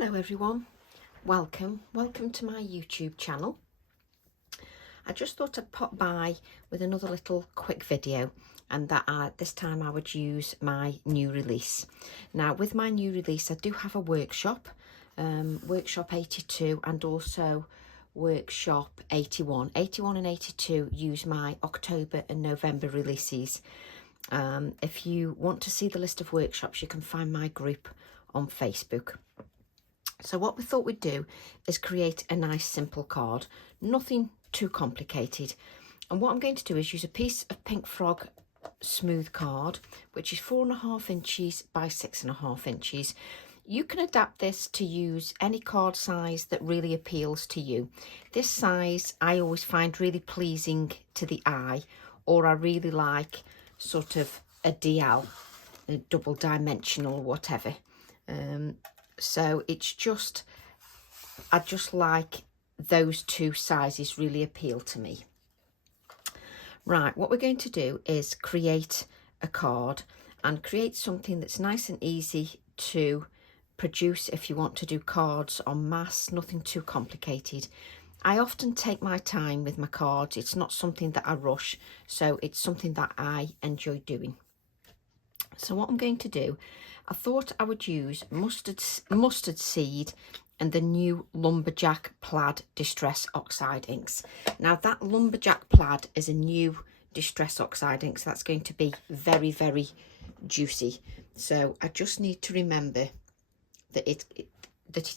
Hello everyone, welcome to my YouTube channel. I just thought I'd pop by with another little quick video, and that this time I would use my new release. Now with my new release I do have a workshop, workshop 82 and also workshop 81. 81 and 82 use my October and November releases. If you want to see the list of workshops, you can find my group on Facebook. So what we thought we'd do is create a nice simple card, nothing too complicated. And what I'm going to do is use a piece of Pink Frog smooth card, which is 4.5 inches by 6.5 inches. You can adapt this to use any card size that really appeals to you. This size I always find really pleasing to the eye, or I really like sort of a DL, a double dimensional, whatever. So it's just, I just like those two sizes really appeal to me. Right, what we're going to do is create a card and create something that's nice and easy to produce if you want to do cards en masse, nothing too complicated. I often take my time with my cards. It's not something that I rush, so it's something that I enjoy doing. So what I'm going to do, I thought I would use mustard seed and the new Lumberjack Plaid Distress Oxide inks. Now that Lumberjack Plaid is a new Distress Oxide ink, so that's going to be very, very juicy. So I just need to remember that it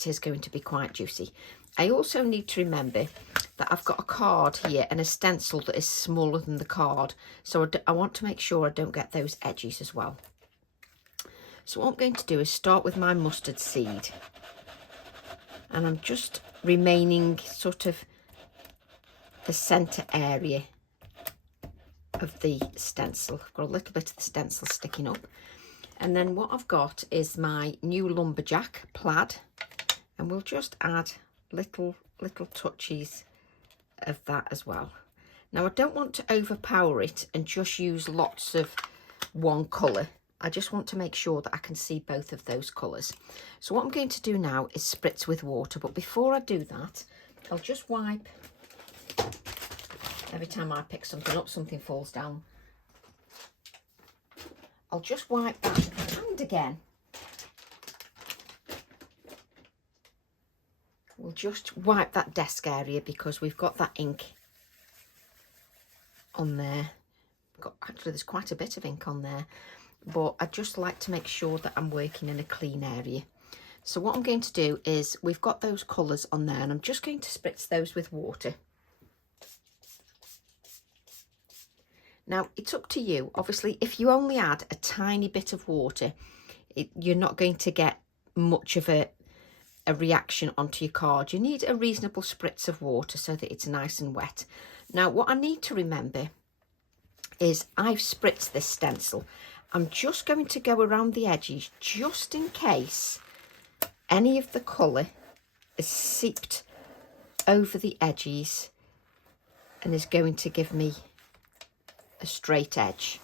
is going to be quite juicy. I also need to remember that I've got a card here and a stencil that is smaller than the card. So I want to make sure I don't get those edges as well. So what I'm going to do is start with my mustard seed. And I'm just remaining sort of the centre area of the stencil. I've got a little bit of the stencil sticking up. And then what I've got is my new Lumberjack Plaid. And we'll just add little touches of that as well. Now I don't want to overpower it and just use lots of one colour. I just want to make sure that I can see both of those colours. So what I'm going to do now is spritz with water, but before I do that, I'll just wipe. Every time I pick something up, something falls down. I'll just wipe that hand again. We'll just wipe that desk area because we've got that ink on there. Actually, there's quite a bit of ink on there, but I just like to make sure that I'm working in a clean area. So what I'm going to do is, we've got those colours on there and I'm just going to spritz those with water. Now it's up to you. Obviously, if you only add a tiny bit of water, you're not going to get much of a reaction onto your card. You need a reasonable spritz of water so that it's nice and wet. Now what I need to remember is I've spritzed this stencil. I'm just going to go around the edges just in case any of the colour is seeped over the edges and is going to give me a straight edge,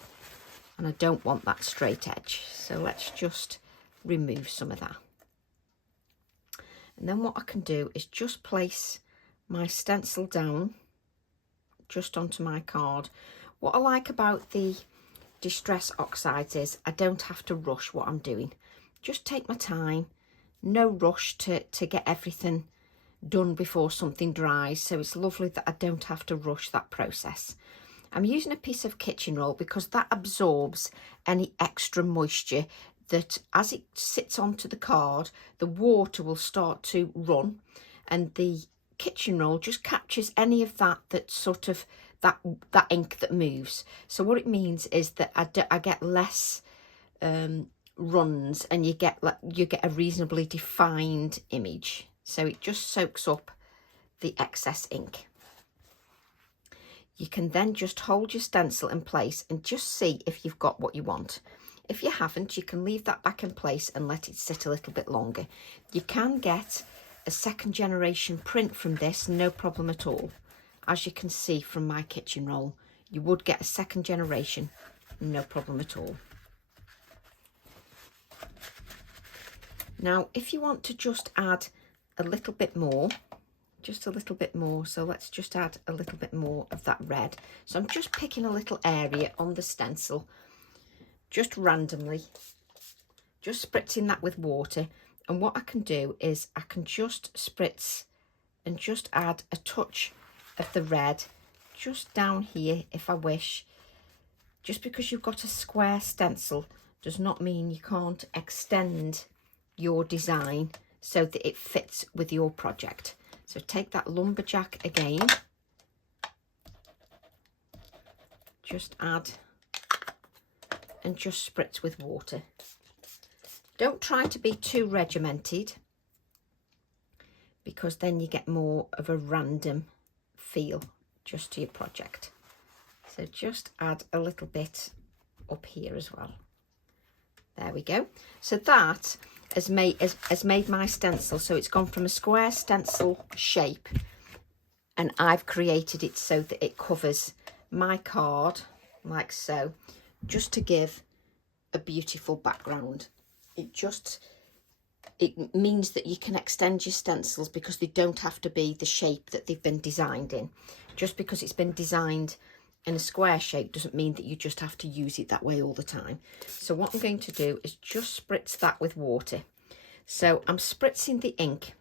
and I don't want that straight edge, so let's just remove some of that. And then what I can do is just place my stencil down just onto my card. What I like about the Distress Oxides is I don't have to rush what I'm doing. Just take my time, no rush to get everything done before something dries. So it's lovely that I don't have to rush that process. I'm using a piece of kitchen roll because that absorbs any extra moisture that, as it sits onto the card, the water will start to run, and the kitchen roll just captures any of that sort of that ink that moves. So what it means is that I get less runs, and you get a reasonably defined image. So it just soaks up the excess ink. You can then just hold your stencil in place and just see if you've got what you want. If you haven't, you can leave that back in place and let it sit a little bit longer. You can get a second generation print from this, no problem at all. As you can see from my kitchen roll, you would get a second generation, no problem at all. Now, if you want to just add a little bit more, just a little bit more, so let's just add a little bit more of that red. So I'm just picking a little area on the stencil, just randomly, just spritzing that with water. And what I can do is I can just spritz and just add a touch of the red just down here if I wish. Just because you've got a square stencil does not mean you can't extend your design so that it fits with your project. So take that lumberjack again, just add and just spritz with water. Don't try to be too regimented, because then you get more of a random feel just to your project. So just add a little bit up here as well. There we go. So that has made my stencil, so it's gone from a square stencil shape, and I've created it so that it covers my card like so, just to give a beautiful background. It means that you can extend your stencils because they don't have to be the shape that they've been designed in. Just because it's been designed in a square shape doesn't mean that you just have to use it that way all the time. So what I'm going to do is just spritz that with water. So I'm spritzing the ink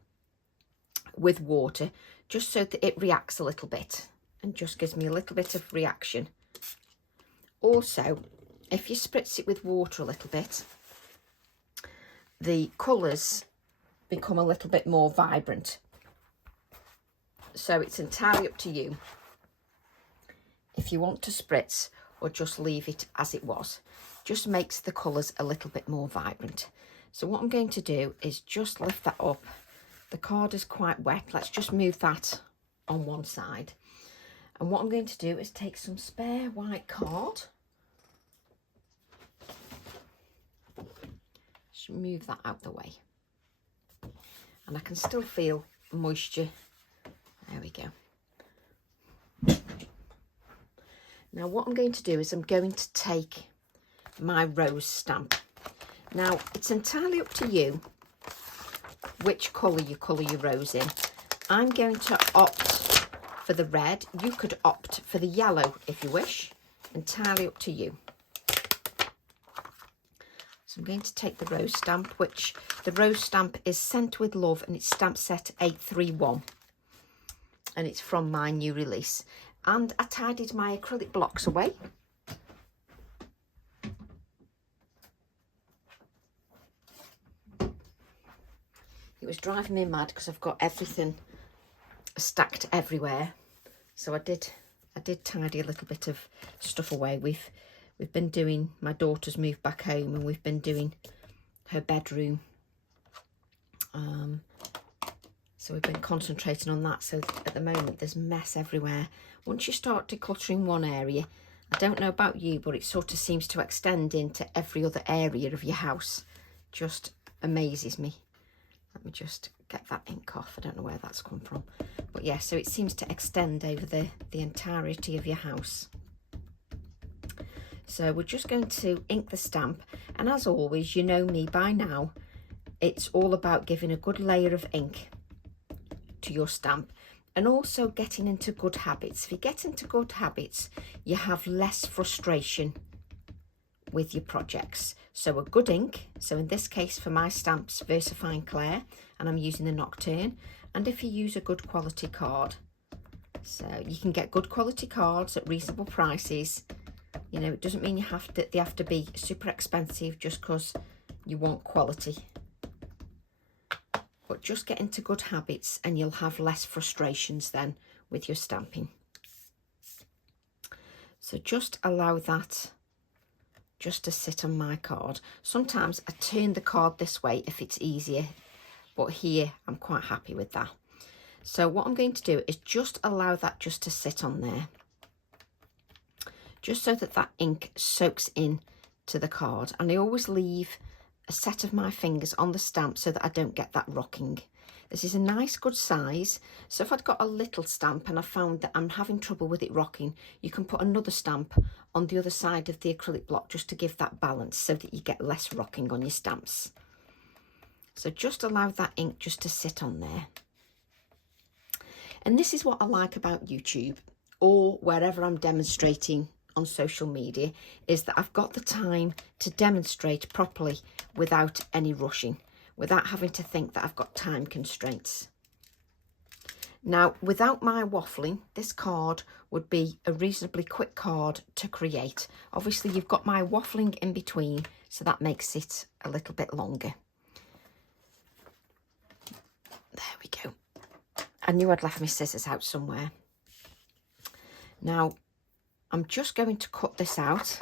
with water just so that it reacts a little bit and just gives me a little bit of reaction. Also, if you spritz it with water a little bit, the colours become a little bit more vibrant. So it's entirely up to you if you want to spritz or just leave it as it was. Just makes the colours a little bit more vibrant. So what I'm going to do is just lift that up. The card is quite wet. Let's just move that on one side. And what I'm going to do is take some spare white card. Just move that out the way. And I can still feel moisture. There we go. Now what I'm going to do is I'm going to take my rose stamp. Now it's entirely up to you which colour you colour your rose in. I'm going to opt for the red. You could opt for the yellow if you wish. Entirely up to you. So I'm going to take the rose stamp, which the rose stamp is Sent with Love, and it's stamp set 831. And it's from my new release. And I tidied my acrylic blocks away. It was driving me mad because I've got everything stacked everywhere. So I did tidy a little bit of stuff away. We've been doing, my daughter's moved back home and we've been doing her bedroom. So we've been concentrating on that. So at the moment there's mess everywhere. Once you start decluttering one area, I don't know about you, but it sort of seems to extend into every other area of your house. Just amazes me. Let me just get that ink off. I don't know where that's come from. But yeah, so it seems to extend over the entirety of your house. So we're just going to ink the stamp. And as always, you know me by now, it's all about giving a good layer of ink to your stamp and also getting into good habits. If you get into good habits, you have less frustration with your projects. So a good ink, so in this case for my stamps, VersaFine Clair, and I'm using the Nocturne. And if you use a good quality card, so you can get good quality cards at reasonable prices. You know, it doesn't mean they have to be super expensive just because you want quality. But just get into good habits and you'll have less frustrations then with your stamping. So just allow that just to sit on my card. Sometimes I turn the card this way if it's easier, but here I'm quite happy with that. So what I'm going to do is just allow that just to sit on there, just so that that ink soaks in to the card. And I always leave a set of my fingers on the stamp so that I don't get that rocking. This is a nice good size, so if I'd got a little stamp and I found that I'm having trouble with it rocking, you can put another stamp on the other side of the acrylic block just to give that balance so that you get less rocking on your stamps. So just allow that ink just to sit on there. And this is what I like about YouTube or wherever I'm demonstrating on social media, is that I've got the time to demonstrate properly without any rushing, without having to think that I've got time constraints. Now, without my waffling, this card would be a reasonably quick card to create. Obviously, you've got my waffling in between, so that makes it a little bit longer. There we go. I knew I'd left my scissors out somewhere. Now, I'm just going to cut this out.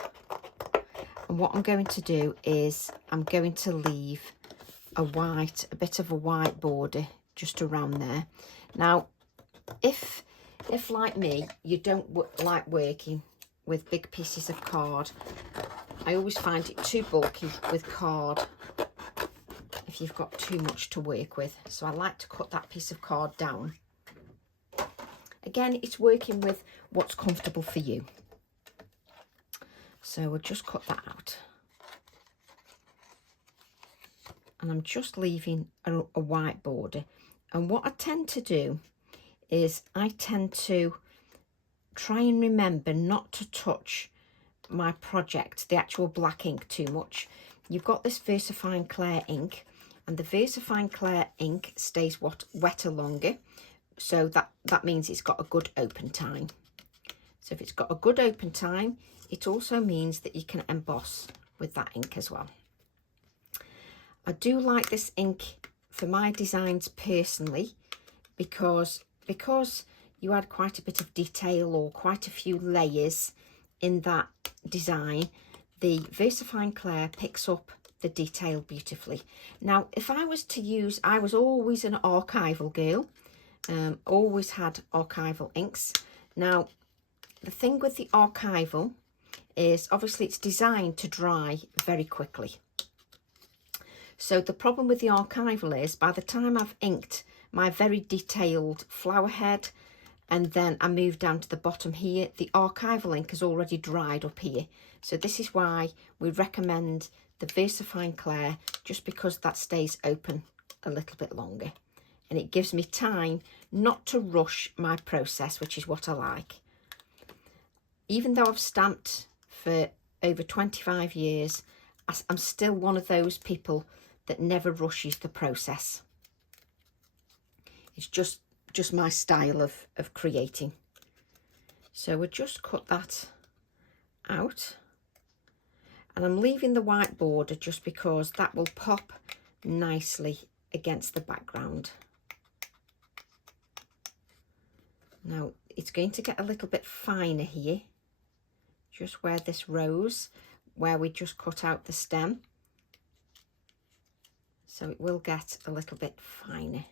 And what I'm going to do is I'm going to leave a bit of a white border just around there. Now, if like me, you don't like working with big pieces of card, I always find it too bulky with card if you've got too much to work with. So I like to cut that piece of card down. Again, it's working with what's comfortable for you. So we'll just cut that out. And I'm just leaving a white border. And what I tend to do is I tend to try and remember not to touch my project, the actual black ink, too much. You've got this VersaFine Clair ink, and the VersaFine Clair ink stays wetter longer. So that means it's got a good open time. So if it's got a good open time, it also means that you can emboss with that ink as well. I do like this ink for my designs personally because you add quite a bit of detail or quite a few layers in that design. The VersaFine Clair picks up the detail beautifully. Now, if I was to use, I was always an archival girl, always had archival inks. Now, the thing with the archival is obviously it's designed to dry very quickly. So the problem with the archival is by the time I've inked my very detailed flower head and then I move down to the bottom here, the archival ink has already dried up here. So this is why we recommend the VersaFine Clair, just because that stays open a little bit longer. And it gives me time not to rush my process, which is what I like. Even though I've stamped for over 25 years, I'm still one of those people that never rushes the process. It's just my style of creating. So we'll just cut that out. And I'm leaving the white border just because that will pop nicely against the background. Now, it's going to get a little bit finer here, just where this rose, where we just cut out the stem. So it will get a little bit finer.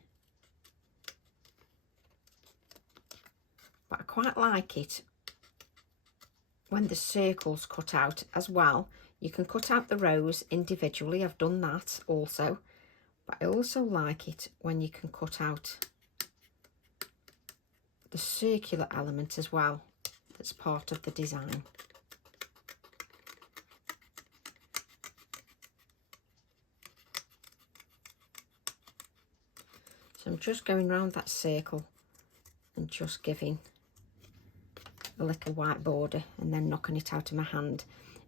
But I quite like it when the circle's cut out as well. You can cut out the rose individually, I've done that also. But I also like it when you can cut out the circular element as well, that's part of the design. So I'm just going around that circle and just giving a little white border and then knocking it out of my hand.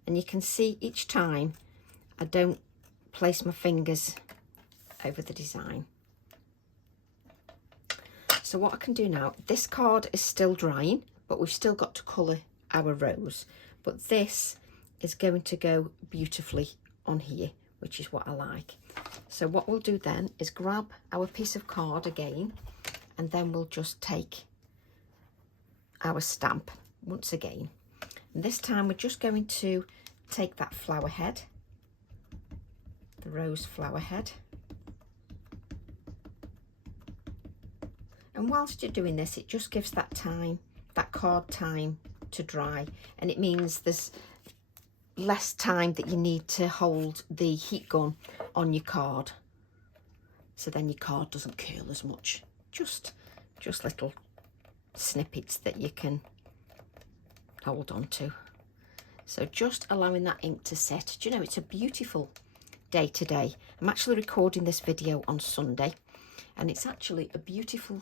And you can see each time I don't place my fingers over the design. So what I can do now, this card is still drying, but we've still got to colour our rose. But this is going to go beautifully on here, which is what I like. So what we'll do then is grab our piece of card again, and then we'll just take our stamp once again. And this time we're just going to take that flower head, the rose flower head. And whilst you're doing this, it just gives that time, that card time to dry. And it means there's less time that you need to hold the heat gun on your card. So then your card doesn't curl as much. Just little snippets that you can hold on to. So just allowing that ink to set. Do you know, it's a beautiful day today. I'm actually recording this video on Sunday, and it's actually a beautiful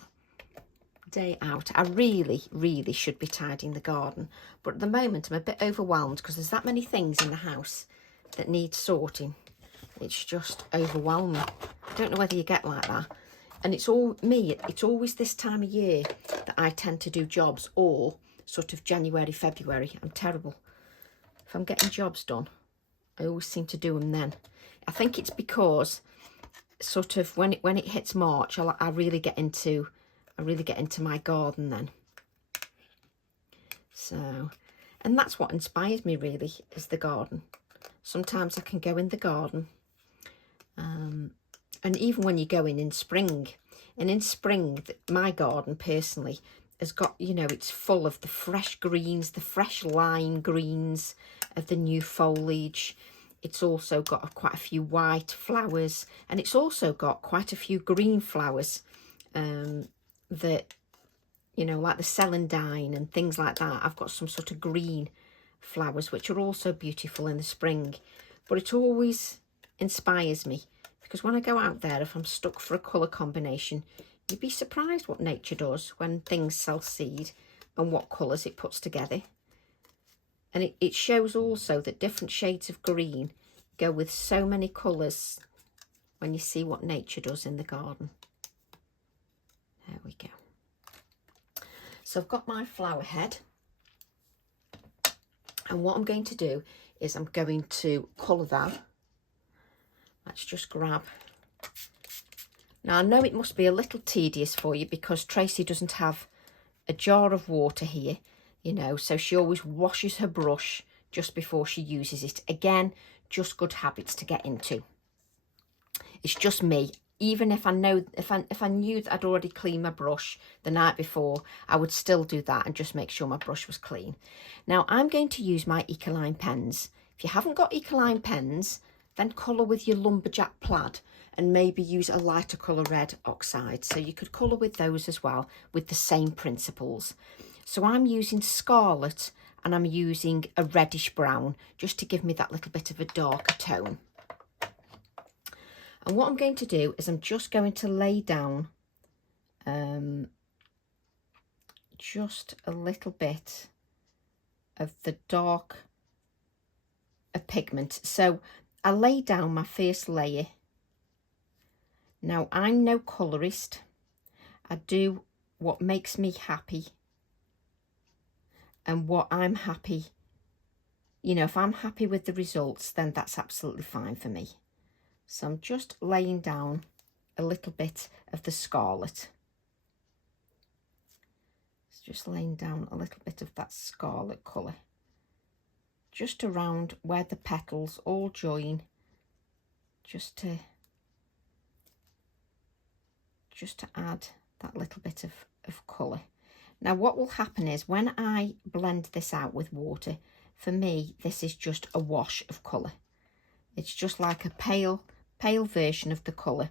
day out. I really should be tidying the garden, but at the moment I'm a bit overwhelmed because there's that many things in the house that need sorting. It's just overwhelming. I don't know whether you get like that. And it's always this time of year that I tend to do jobs, or sort of January, February. I'm terrible. If I'm getting jobs done, I always seem to do them then. I think it's because sort of when it hits March, I really get into my garden then. So, and that's what inspires me really, is the garden. Sometimes I can go in the garden, and even when you go in spring, and in spring, my garden personally has got, you know, it's full of the fresh greens, the fresh lime greens of the new foliage. It's also got quite a few white flowers, and it's also got quite a few green flowers that, you know, like the celandine and things like that. I've got some sort of green flowers which are also beautiful in the spring. But it always inspires me, because when I go out there, if I'm stuck for a colour combination, you'd be surprised what nature does when things self-seed and what colours it puts together. And it shows also that different shades of green go with so many colours when you see what nature does in the garden. There we go. So I've got my flower head. And what I'm going to do is I'm going to colour that. Let's just grab. Now I know it must be a little tedious for you because Tracy doesn't have a jar of water here, you know, so she always washes her brush just before she uses it. Again, just good habits to get into. It's just me. Even if I know, if I knew that I'd already cleaned my brush the night before, I would still do that and just make sure my brush was clean. Now I'm going to use my Ecoline pens. If you haven't got Ecoline pens, then colour with your lumberjack plaid and maybe use a lighter colour red oxide. So you could colour with those as well, with the same principles. So I'm using scarlet and I'm using a reddish brown just to give me that little bit of a darker tone. And what I'm going to do is I'm just going to lay down just a little bit of the dark pigment. So I lay down my first layer. Now I'm no colourist. I do what makes me happy and what I'm happy. You know, if I'm happy with the results, then that's absolutely fine for me. So I'm just laying down a little bit of the scarlet. It's just laying down a little bit of that scarlet colour, just around where the petals all join, just to add that little bit of colour. Now what will happen is when I blend this out with water, for me this is just a wash of colour. It's just like a pale version of the colour.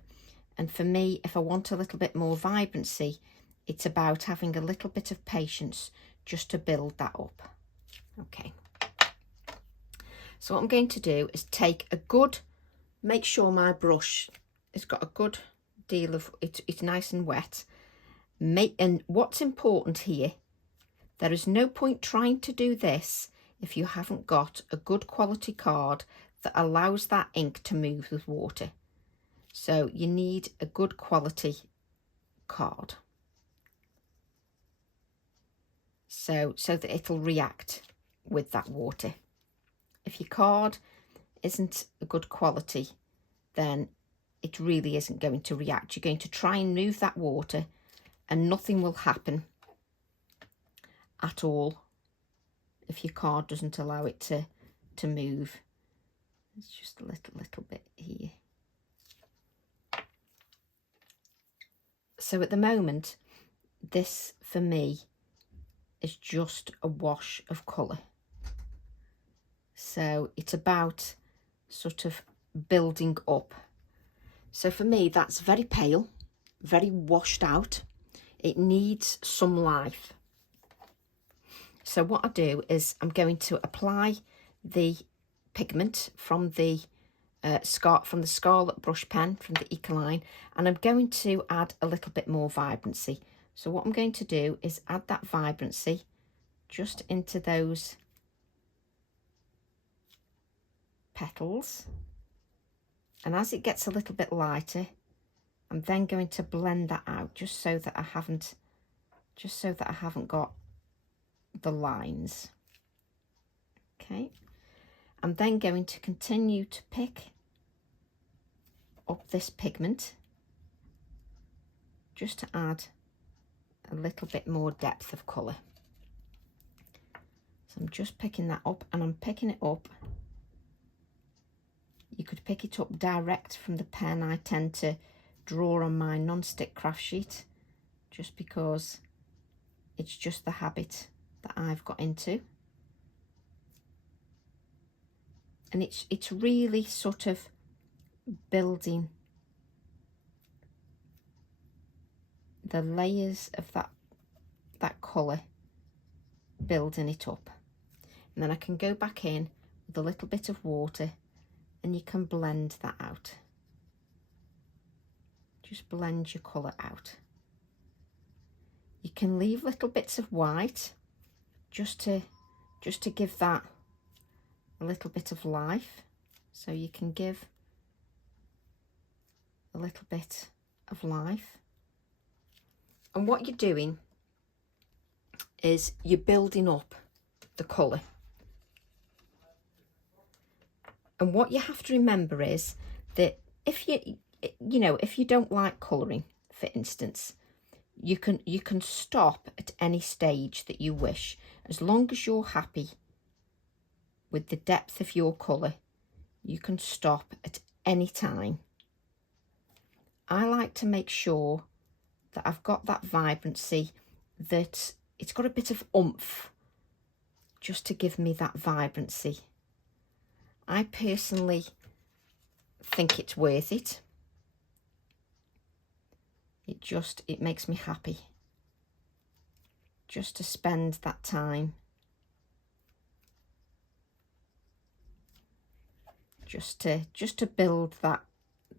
And for me, if I want a little bit more vibrancy, it's about having a little bit of patience just to build that up. Okay. So what I'm going to do is take a good, make sure my brush has got a good deal of, it's nice and wet. And what's important here, there is no point trying to do this if you haven't got a good quality card that allows that ink to move with water. So you need a good quality card, so that it'll react with that water. If your card isn't a good quality, then it really isn't going to react. You're going to try and move that water and nothing will happen at all if your card doesn't allow it to move. It's just a little bit here. So at the moment, this for me is just a wash of colour. So it's about sort of building up. So for me, that's very pale, very washed out. It needs some life. So what I do is I'm going to apply the pigment from the from the Scarlet brush pen from the Ecoline, and I'm going to add a little bit more vibrancy. So what I'm going to do is add that vibrancy just into those petals, and as it gets a little bit lighter, I'm then going to blend that out just so that I haven't got the lines. Okay, I'm then going to continue to pick up this pigment just to add a little bit more depth of colour. So I'm just picking that up, and I'm picking it up. You could pick it up direct from the pen. I tend to draw on my non-stick craft sheet just because it's just the habit that I've got into. And it's really sort of building the layers of that colour, building it up. And then I can go back in with a little bit of water, and you can blend that out. Just blend your colour out. You can leave little bits of white just to give that a little bit of life. So you can give a little bit of life. And what you're doing is you're building up the colour. And what you have to remember is that if you don't like colouring, for instance, you can stop at any stage that you wish, as long as you're happy with the depth of your colour. You can stop at any time. I like to make sure that I've got that vibrancy, that it's got a bit of oomph, just to give me that vibrancy. I personally think it's worth it. It makes me happy just to spend that time just to build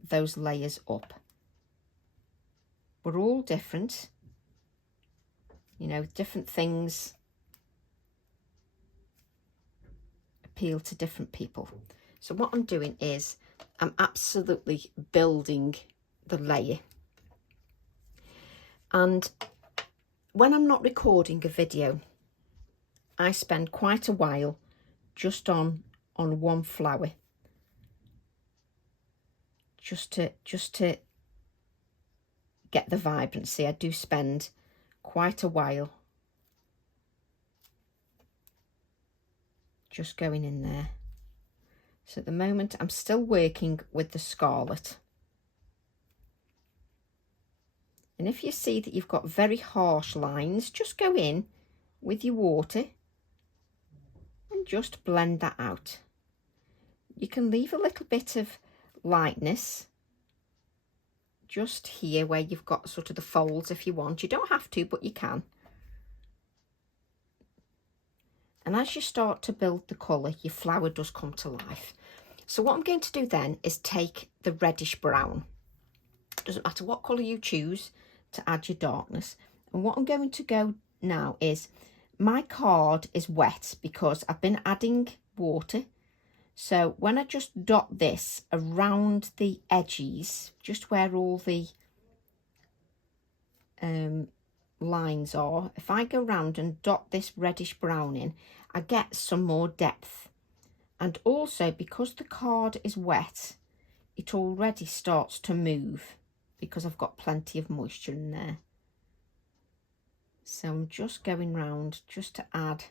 those layers up. We're all different, different things appeal to different people. So what I'm doing is I'm absolutely building the layer. And when I'm not recording a video, I spend quite a while just on one flower, just to get the vibrancy. I do spend quite a while just going in there. So at the moment I'm still working with the Scarlet. And if you see that you've got very harsh lines, just go in with your water and just blend that out. You can leave a little bit of lightness just here where you've got sort of the folds if you want. You don't have to, but you can. And as you start to build the colour, your flower does come to life. So what I'm going to do then is take the reddish brown. Doesn't matter what colour you choose to add your darkness. And what I'm going to go now is, my card is wet because I've been adding water. So when I just dot this around the edges, just where all the lines are, if I go round and dot this reddish brown in, I get some more depth. And also, because the card is wet, it already starts to move because I've got plenty of moisture in there. So I'm just going round just to add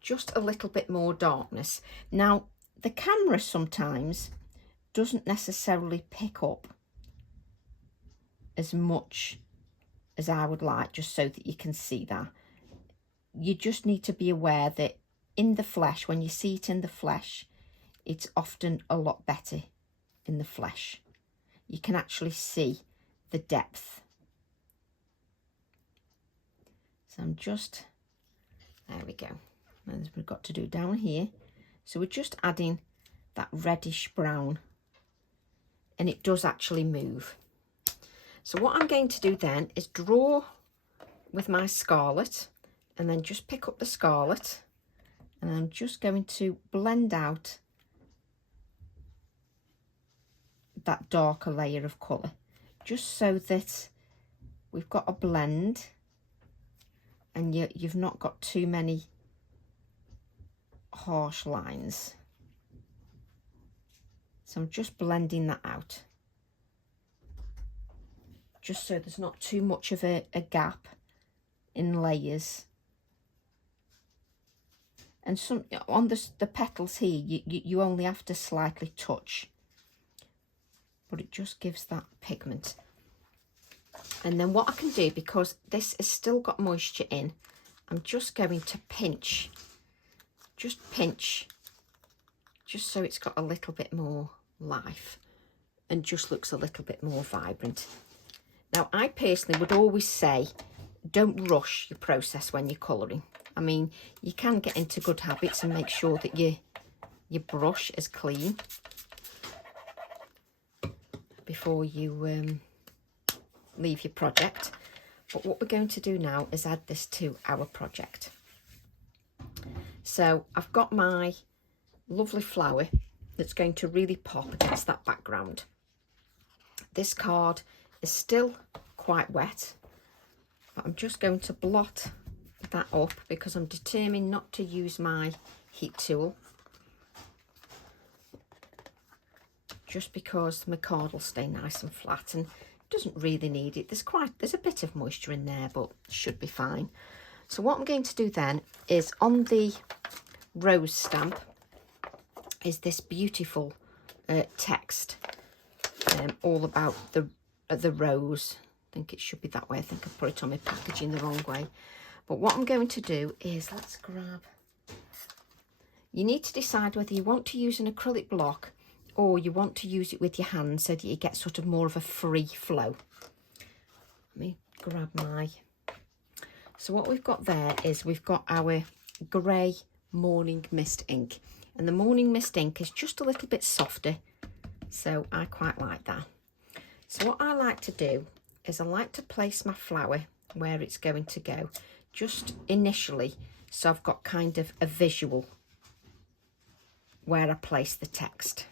just a little bit more darkness. Now, the camera sometimes doesn't necessarily pick up as much as I would like, just so that you can see that. You just need to be aware that in the flesh, when you see it in the flesh, it's often a lot better in the flesh. You can actually see the depth. So I'm just, there we go. As we've got to do down here. So we're just adding that reddish brown, and it does actually move. So what I'm going to do then is draw with my scarlet, and then just pick up the scarlet, and I'm just going to blend out that darker layer of colour, just so that we've got a blend and you've not got too many harsh lines. So I'm just blending that out, just so there's not too much of a gap in layers. And some on the petals here, you only have to slightly touch, but it just gives that pigment. And then what I can do, because this has still got moisture in, I'm just going to pinch, just so it's got a little bit more life and just looks a little bit more vibrant. Now, I personally would always say, don't rush your process when you're colouring. I mean, you can get into good habits and make sure that your brush is clean before you leave your project. But what we're going to do now is add this to our project. So I've got my lovely flower that's going to really pop against that background. This card is still quite wet, but I'm just going to blot that up because I'm determined not to use my heat tool, just because my card will stay nice and flat and doesn't really need it. There's a bit of moisture in there, but should be fine. So what I'm going to do then is, on the rose stamp is this beautiful text all about the rose. I think it should be that way. I think I put it on my packaging the wrong way. But what I'm going to do is, let's grab, you need to decide whether you want to use an acrylic block or you want to use it with your hands so that you get sort of more of a free flow. Let me grab my, so what we've got there is we've got our grey Morning Mist ink, and the Morning Mist ink is just a little bit softer, so I quite like that. So what I like to do is I like to place my flower where it's going to go, just initially, so I've got kind of a visual where I place the text.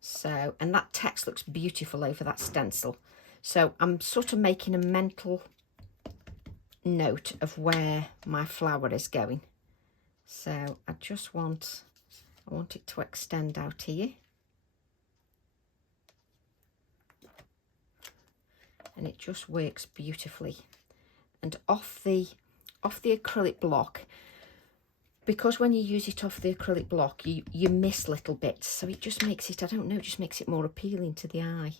So, and that text looks beautiful over that stencil. So I'm sort of making a mental note of where my flower is going. So I just want it to extend out here. And it just works beautifully. And off the acrylic block, because when you use it off the acrylic block, you miss little bits, so it just makes it, I don't know, just makes it more appealing to the eye.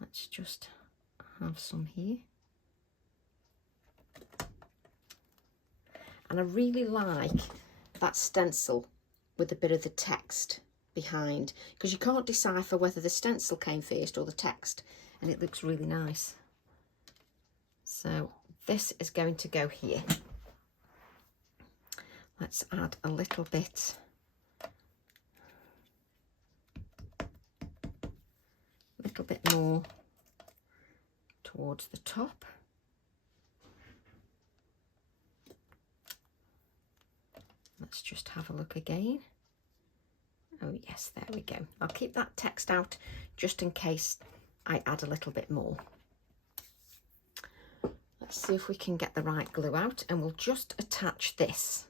Let's just have some here. And I really like that stencil with a bit of the text behind, because you can't decipher whether the stencil came first or the text, and it looks really nice. So this is going to go here. Let's add a little bit more towards the top. Let's just have a look again. Oh yes, there we go. I'll keep that text out just in case I add a little bit more. Let's see if we can get the right glue out, and we'll just attach this.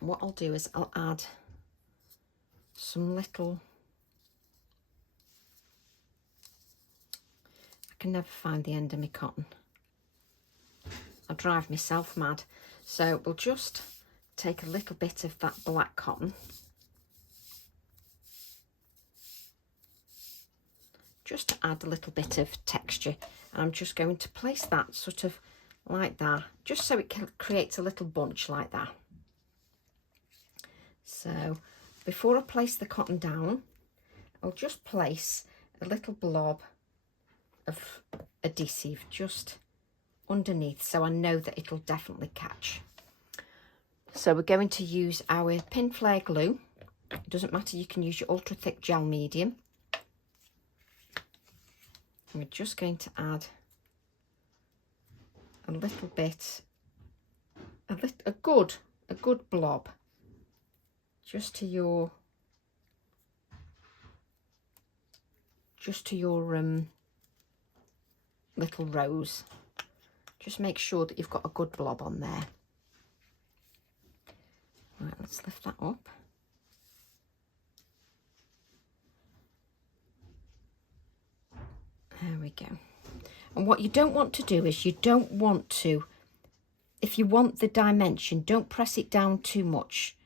What I'll do is I'll add some little, I can never find the end of my cotton. I drive myself mad. So we'll just take a little bit of that black cotton, just to add a little bit of texture, and I'm just going to place that sort of like that, just so it creates a little bunch like that. So before I place the cotton down, I'll just place a little blob of adhesive just underneath, so I know that it'll definitely catch. So we're going to use our pin flare glue. It doesn't matter, you can use your ultra thick gel medium. And we're just going to add a little bit, a good blob, just to your little rose. Just make sure that you've got a good blob on there. Right, let's lift that up. There we go. And what you don't want to do is you don't want to, if you want the dimension, don't press it down too much,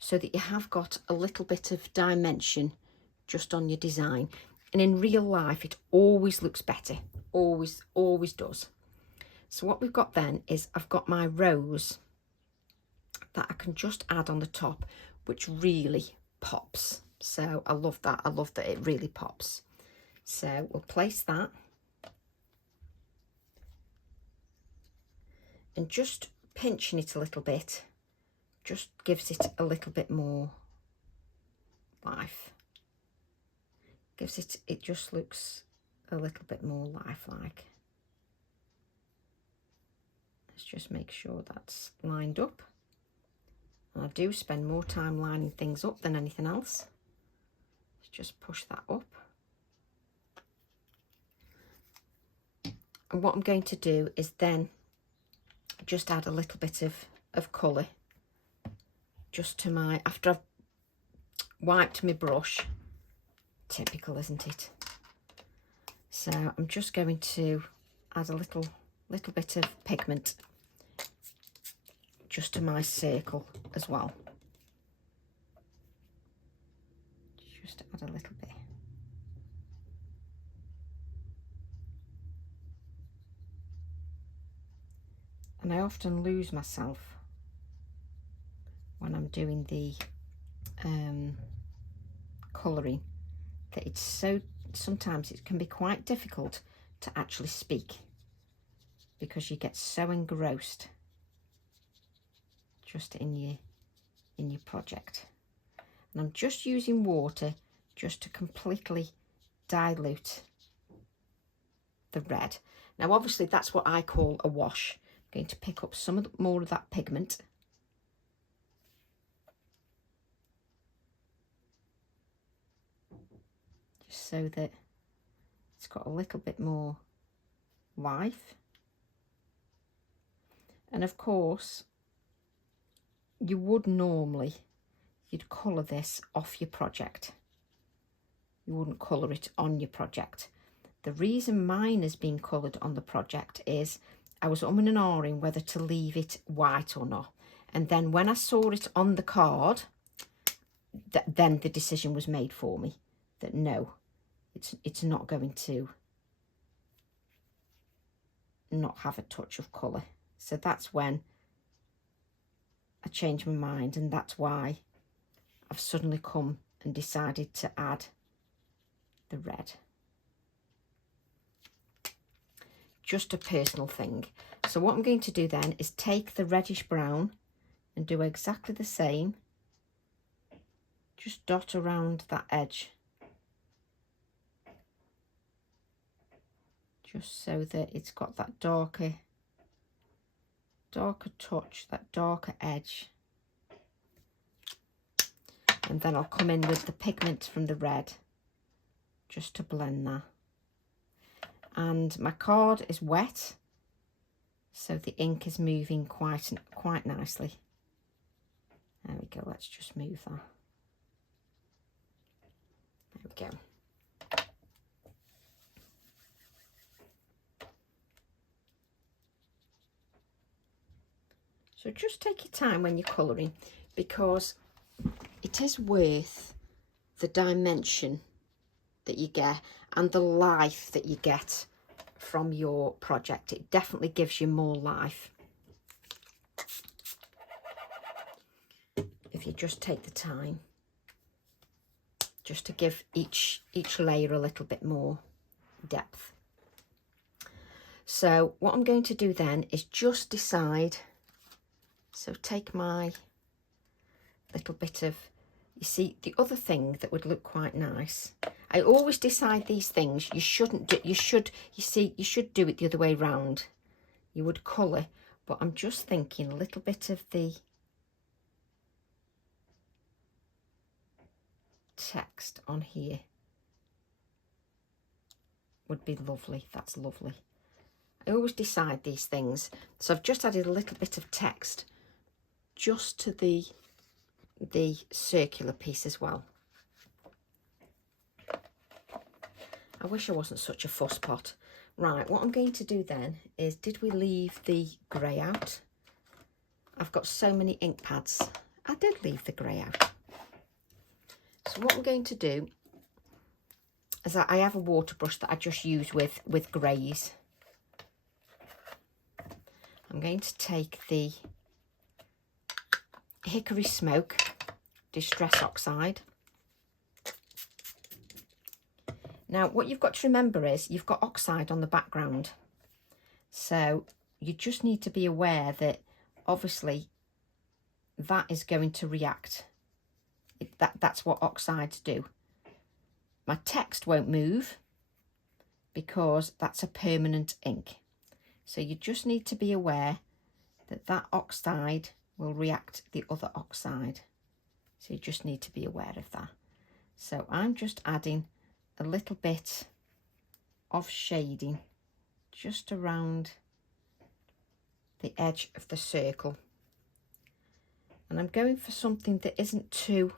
so that you have got a little bit of dimension just on your design. And in real life, it always looks better. Always does. So what we've got then is I've got my rose that I can just add on the top, which really pops. So I love that. I love that it really pops. So we'll place that. And just pinching it a little bit just gives it a little bit more life. It just looks a little bit more lifelike. Let's just make sure that's lined up. And I do spend more time lining things up than anything else. Let's just push that up. And what I'm going to do is then just add a little bit of colour just to my, after I've wiped my brush. Typical, isn't it? So I'm just going to add a little bit of pigment just to my circle as well. Just add a little bit. And I often lose myself when I'm doing the colouring, that it's so, sometimes it can be quite difficult to actually speak because you get so engrossed just in your project. And I'm just using water just to completely dilute the red. Now obviously that's what I call a wash. I'm going to pick up some more of that pigment. Just so that it's got a little bit more life. And of course, you would normally, you'd colour this off your project. You wouldn't colour it on your project. The reason mine has been coloured on the project is I was umming and ahhing whether to leave it white or not. And then when I saw it on the card, then the decision was made for me that no, it's not going to not have a touch of colour. So that's when I changed my mind, and that's why I've suddenly come and decided to add the red. Just a personal thing. So what I'm going to do then is take the reddish brown and do exactly the same. Just dot around that edge. Just so that it's got that darker touch, that darker edge. And then I'll come in with the pigment from the red just to blend that. And my card is wet, so the ink is moving quite nicely. There we go, let's just move that. There we go. So just take your time when you're colouring, because it is worth the dimension that you get and the life that you get from your project. It definitely gives you more life if you just take the time just to give each layer a little bit more depth. So what I'm going to do then is just decide, So take my little bit of, you see, the other thing that would look quite nice. I always decide these things. You shouldn't do, you should do it the other way round. You would colour, but I'm just thinking a little bit of the text on here would be lovely. That's lovely. I always decide these things. So I've just added a little bit of text just to the circular piece as well. I wish I wasn't such a fusspot. Right, what I'm going to do then is, did we leave the grey out? I've got so many ink pads. I did leave the grey out. So what I'm going to do is I have a water brush that I just use with greys. I'm going to take the Hickory Smoke Distress Oxide. Now, what you've got to remember is you've got oxide on the background. So you just need to be aware that obviously that is going to react. That's what oxides do. My text won't move because that's a permanent ink. So you just need to be aware that that oxide will react the other oxide. So you just need to be aware of that. So I'm just adding a little bit of shading just around the edge of the circle. And I'm going for something that isn't too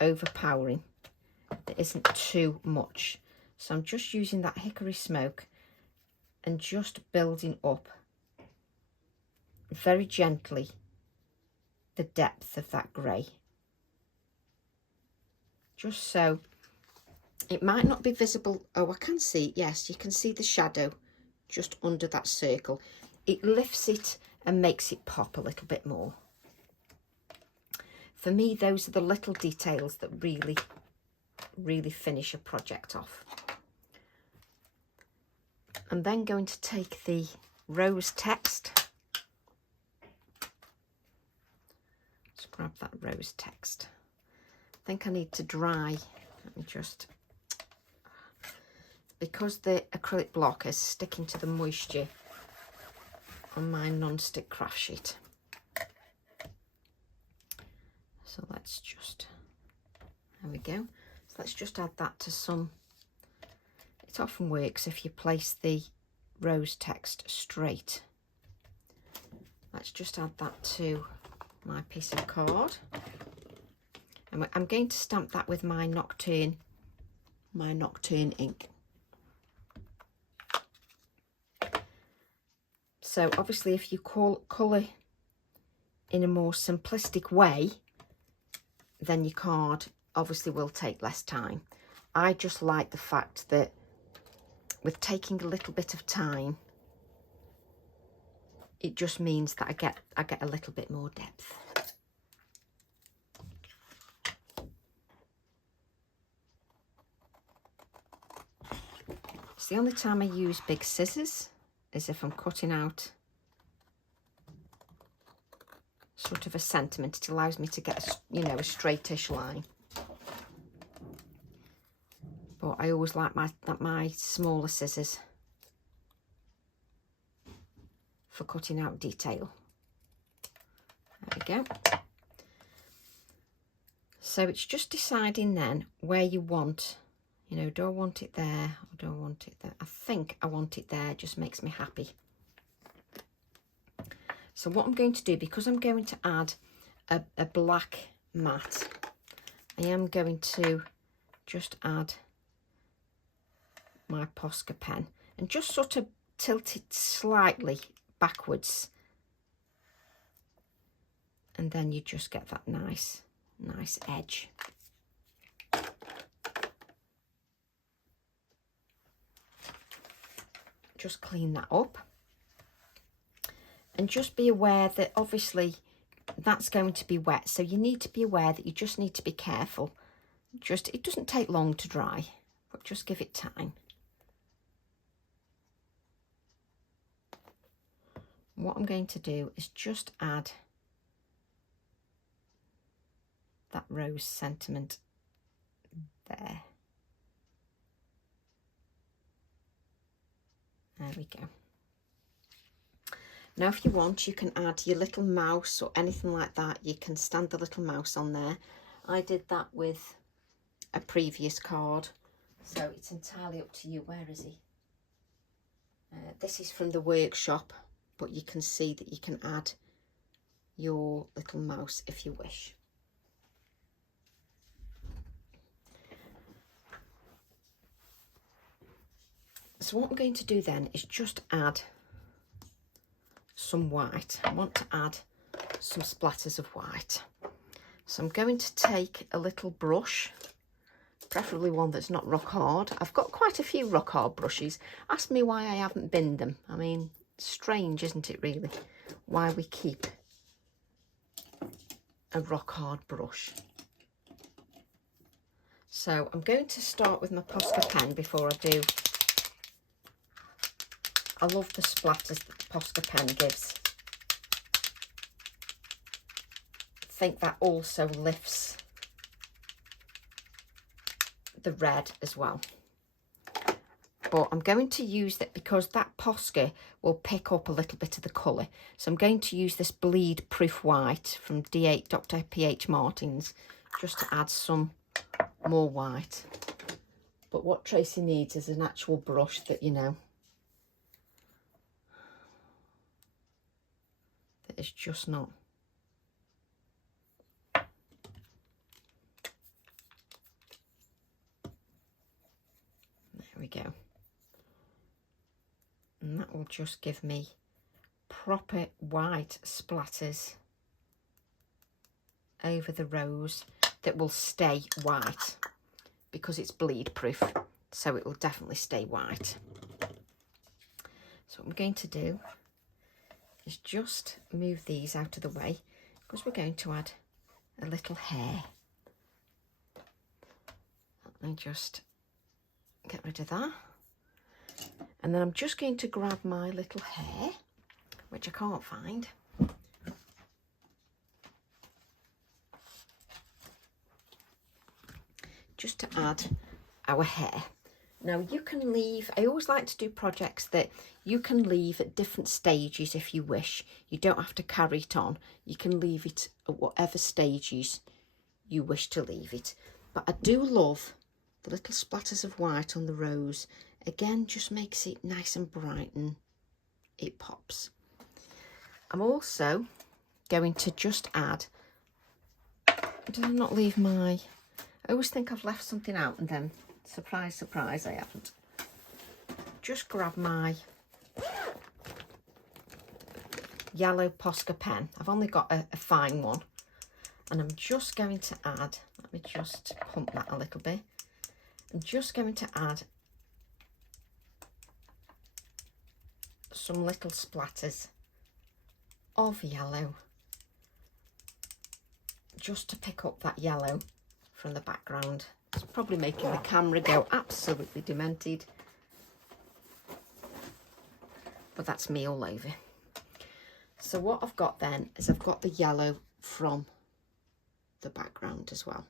overpowering, that isn't too much. So I'm just using that Hickory Smoke and just building up very gently the depth of that grey. Just so it might not be visible. Oh, I can see, yes, you can see the shadow just under that circle. It lifts it and makes it pop a little bit more. For me, those are the little details that really finish a project off. I'm then going to take the rose text. Let's grab that rose text. I think I need to dry. Let me just, because the acrylic block is sticking to the moisture on my non-stick craft sheet. So let's just, there we go. So let's just add that to some, it often works if you place the rose text straight. Let's just add that to my piece of card. And I'm going to stamp that with my Nocturne ink. So obviously if you colour in a more simplistic way, then your card obviously will take less time. I just like the fact that with taking a little bit of time, it just means that I get a little bit more depth. It's the only time I use big scissors is if I'm cutting out sort of a sentiment. It allows me to get a straightish line. But I always like my smaller scissors for cutting out detail. There we go. So it's just deciding then where you want, do I want it there or do I want it there? I think I want it there, it just makes me happy. So what I'm going to do, because I'm going to add a black mat, I am going to just add my Posca pen and just sort of tilt it slightly backwards, and then you just get that nice edge. Just clean that up and just be aware that obviously that's going to be wet, so you need to be aware that you just need to be careful. It doesn't take long to dry, but just give it time. What I'm going to do is just add that rose sentiment there. There we go. Now if you want, you can add your little mouse or anything like that. You can stand the little mouse on there. I did that with a previous card, so it's entirely up to you. Where is he? This is from the workshop, but you can see that you can add your little mouse if you wish. So what I'm going to do then is just add some white. I want to add some splatters of white. So I'm going to take a little brush, preferably one that's not rock hard. I've got quite a few rock hard brushes. Ask me why I haven't binned them. I mean, strange, isn't it really, why we keep a rock hard brush. So I'm going to start with my Posca pen before I do. I love the splatters that the Posca pen gives. I think that also lifts the red as well. But I'm going to use that because that Posca will pick up a little bit of the colour. So I'm going to use this bleed proof white from D8 Dr. P.H. Martin's just to add some more white. But what Tracy needs is an actual brush that, you know, that is just not. There we go. And that will just give me proper white splatters over the rose that will stay white because it's bleed proof, so it will definitely stay white. So what I'm going to do is just move these out of the way because we're going to add a little hair. Let me just get rid of that. And then I'm just going to grab my little hair, which I can't find. Just to add our hair. Now you can leave, I always like to do projects that you can leave at different stages if you wish. You don't have to carry it on. You can leave it at whatever stages you wish to leave it. But I do love the little splatters of white on the rose. Again, just makes it nice and bright and it pops. I'm also going to just add, did I not leave my, I always think I've left something out and then surprise, surprise, I haven't. Just grab my yellow Posca pen. I've only got a fine one. And I'm just going to add, let me just pump that a little bit. I'm just going to add some little splatters of yellow just to pick up that yellow from the background. It's probably making the camera go absolutely demented, but that's me all over. So what I've got then is I've got the yellow from the background as well,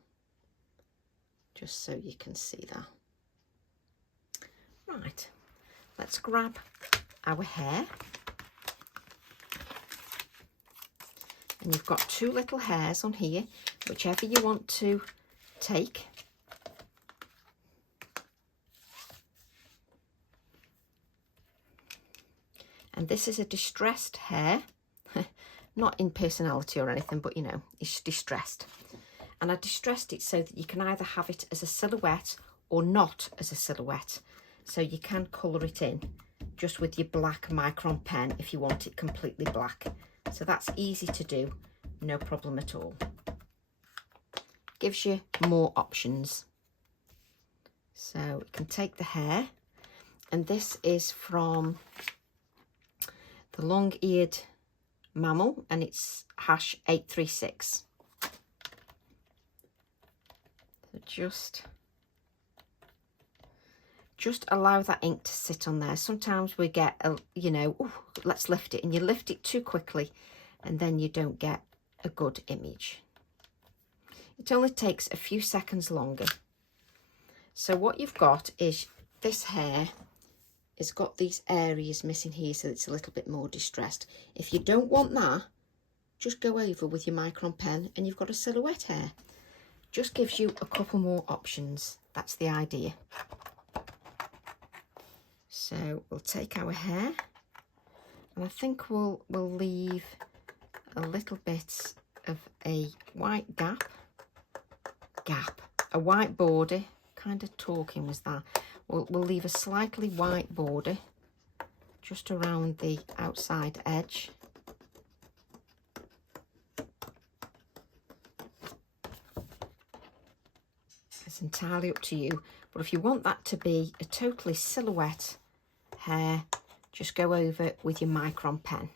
just so you can see that. Right, let's grab our hair, and you've got two little hairs on here, whichever you want to take. And this is a distressed hair, not in personality or anything, but you know, it's distressed. And I distressed it so that you can either have it as a silhouette or not as a silhouette. So you can colour it in just with your black micron pen if you want it completely black. So that's easy to do, no problem at all. Gives you more options. So you can take the hair, and this is from the long-eared Mammal, and it's #836. So just allow that ink to sit on there. Sometimes we get a, you know, ooh, let's lift it, and you lift it too quickly and then you don't get a good image. It only takes a few seconds longer. So what you've got is this hair has got these areas missing here, so it's a little bit more distressed. If you don't want that, just go over with your micron pen and you've got a silhouette hair. Just gives you a couple more options. That's the idea. So we'll take our hair, and I think we'll leave a little bit of a white gap, a white border. Kind of talking was that. We'll leave a slightly white border just around the outside edge. It's entirely up to you, but if you want that to be a totally silhouette hair, just go over with your micron pen.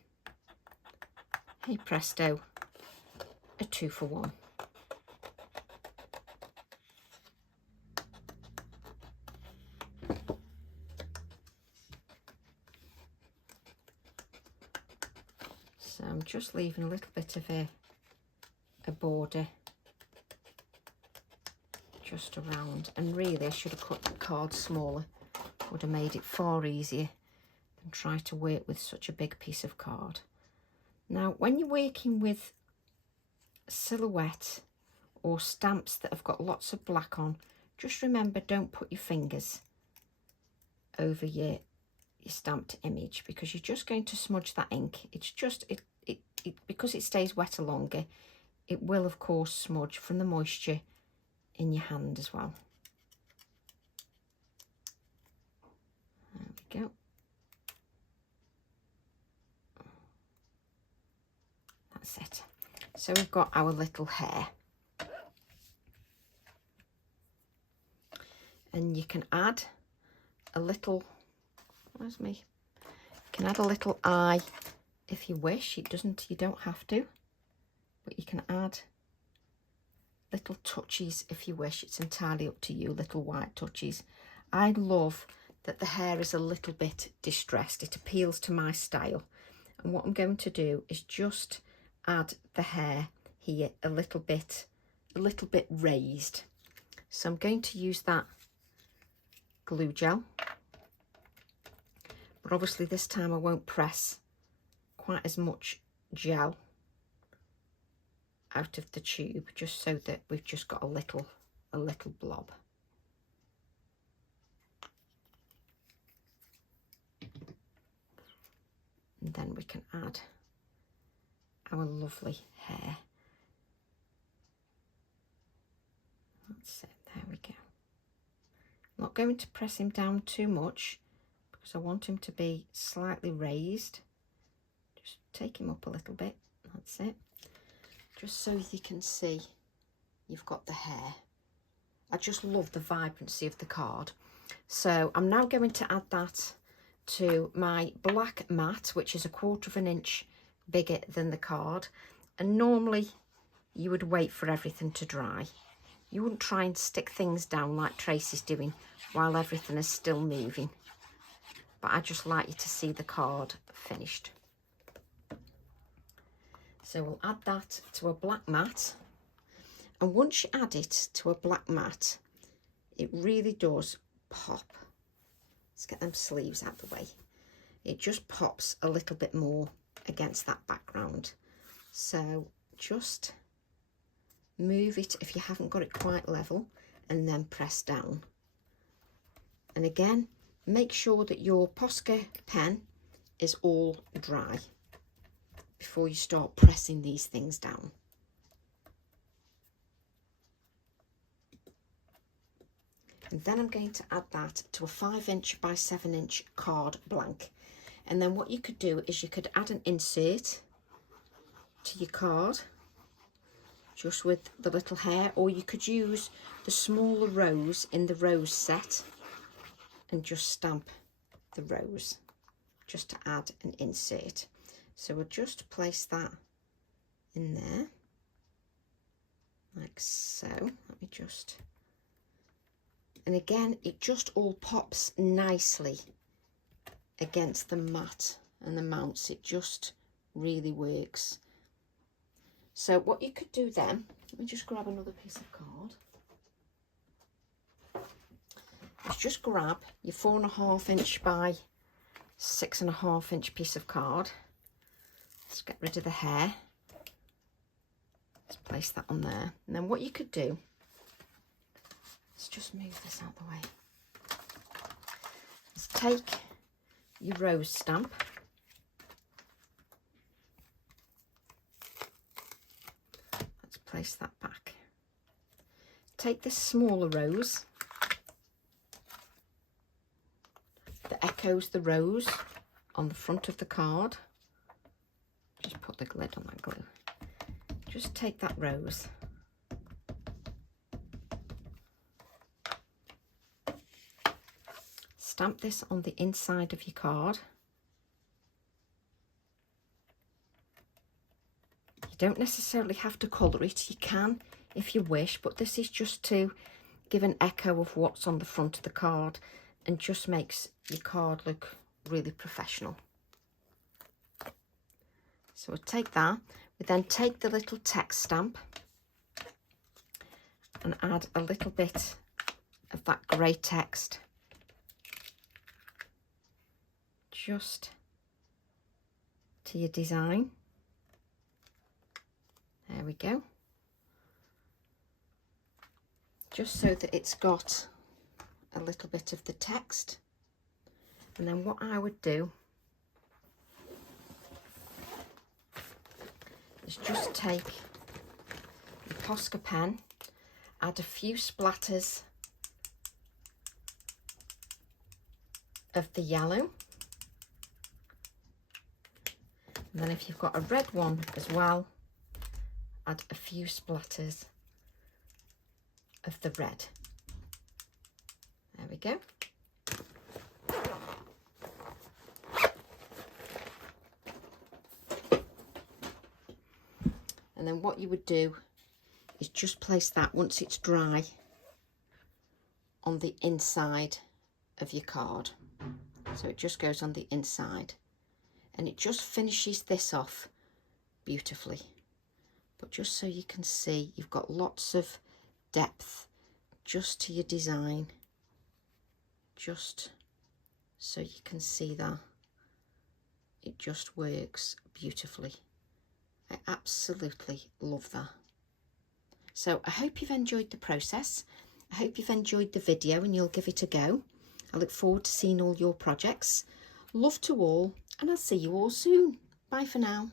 Hey presto, a 2 for 1. So I'm just leaving a little bit of a border just around, and really I should have cut the card smaller. Would have made it far easier than try to work with such a big piece of card. Now when you're working with silhouette or stamps that have got lots of black on, just remember, don't put your fingers over your stamped image, because you're just going to smudge that ink. It's just because it stays wetter longer, it will of course smudge from the moisture in your hand as well. There we go. That's it. So we've got our little hair, and you can add a little, where's me? You can add a little eye if you wish. You don't have to, but you can add little touches if you wish. It's entirely up to you, little white touches. I love that the hair is a little bit distressed. It appeals to my style. And what I'm going to do is just add the hair here a little bit raised. So I'm going to use that glue gel, but obviously this time I won't press quite as much gel out of the tube, just so that we've just got a little blob. And then we can add our lovely hair. That's it, there we go. I'm not going to press him down too much because I want him to be slightly raised. Just take him up a little bit, that's it. Just so you can see you've got the hair. I just love the vibrancy of the card. So I'm now going to add that to my black mat, which is 1/4 inch bigger than the card. And normally you would wait for everything to dry. You wouldn't try and stick things down like Tracy's doing while everything is still moving. But I just like you to see the card finished. So we'll add that to a black mat. And once you add it to a black mat, it really does pop. Let's get them sleeves out of the way. It just pops a little bit more against that background. So just move it if you haven't got it quite level, and then press down. And again, make sure that your Posca pen is all dry before you start pressing these things down. And then I'm going to add that to a 5 inch by 7 inch card blank. And then what you could do is you could add an insert to your card, just with the little hair, or you could use the smaller rose in the rose set and just stamp the rose, just to add an insert. So we'll just place that in there, like so. Let me just, and again, it just all pops nicely against the mat and the mounts. It just really works. So what you could do then Let me just grab another piece of card. Just grab your 4.5 inch by 6.5 inch piece of card. Let's get rid of the hair. Let's place that on there. And then what you could do, let's just move this out of the way. Let's take your rose stamp. Let's place that back. Take this smaller rose that echoes the rose on the front of the card. Just put the lid on that glue. Just take that rose. Stamp this on the inside of your card. You don't necessarily have to colour it. You can if you wish, but this is just to give an echo of what's on the front of the card and just makes your card look really professional. So we'll take that. We then take the little text stamp and add a little bit of that grey text just to your design. There we go. Just so that it's got a little bit of the text. And then what I would do is just take the Posca pen, add a few splatters of the yellow, and then if you've got a red one as well, add a few splatters of the red. There we go. And then what you would do is just place that, once it's dry, on the inside of your card. So it just goes on the inside and it just finishes this off beautifully. But just so you can see, you've got lots of depth just to your design, just so you can see that it just works beautifully. I absolutely love that. So I hope you've enjoyed the process. I hope you've enjoyed the video and you'll give it a go. I look forward to seeing all your projects. Love to all, and I'll see you all soon. Bye for now.